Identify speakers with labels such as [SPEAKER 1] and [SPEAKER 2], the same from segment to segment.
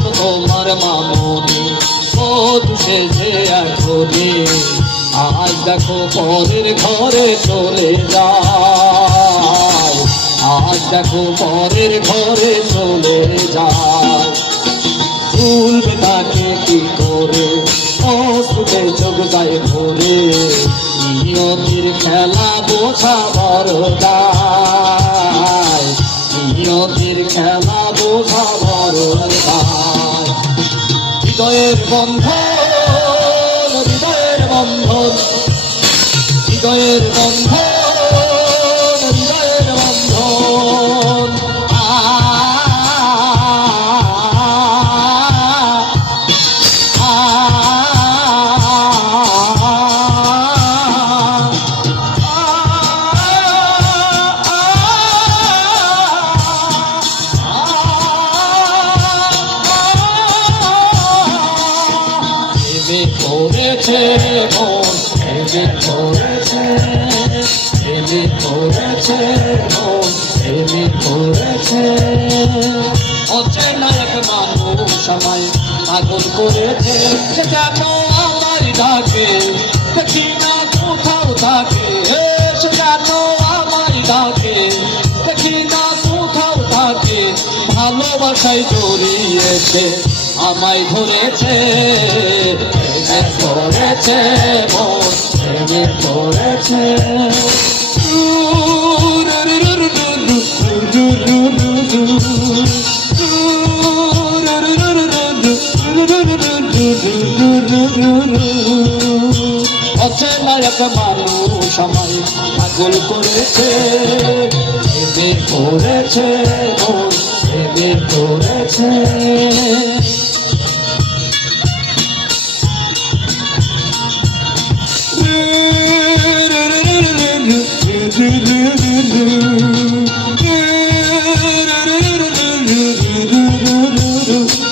[SPEAKER 1] মনে মধু সেজে এখনে আজ দেখো পরের ঘরে চলে যায় আজ দেখো পরের ঘরে চলে যায় ভুলবে তাকে কি করে? অশ্রুতে চোখ যায় ভরে। নিয়তির খেলা বোঝা বড় দায়। নিয়তির খেলা বোঝা বড় হৃদয়ের বন্ধন হৃদয়ের বন্ধন হৃদয়ের বন্ধন। করেছে মন প্রেমে করেছে প্রেমে করেছে মন প্রেমে করেছে। অচেনা এক মানুষ আমায় পাগল করেছে। যেন আমার ডাকে দেখি না কোথাও থাকে। যেন আমার ডাকে দেখি কোথাও থাকে। ভালোবাসায় জড়িয়েছে আমায় ধরেছে। প্রেমে পড়েছে মন প্রেমে পড়েছে অচেনা এক মানুষ আমায় পাগল করেছে প্রেমে পড়েছে মন প্রেমে পড়েছে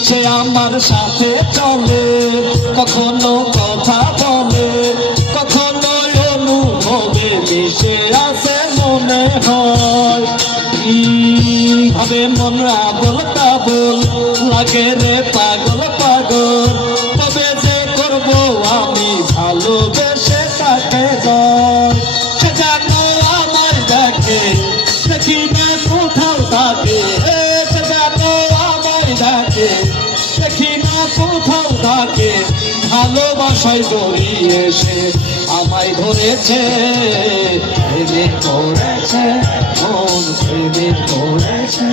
[SPEAKER 1] সে আমার সাথে চলে, কখনো কথা বলে, কখনো অনুভবে মিশে আসে মনে হয়। ভাবে মন আবল তাবল লাগে রে পাগল পাগল দেখে দেখি না কোথাও থাকে যেন আমার দেখে দেখি না কোথাও থাকে, ভালোবাসায় জড়িয়ে সে আমায় ধরেছে, প্রেমে করেছে মন প্রেমে করেছে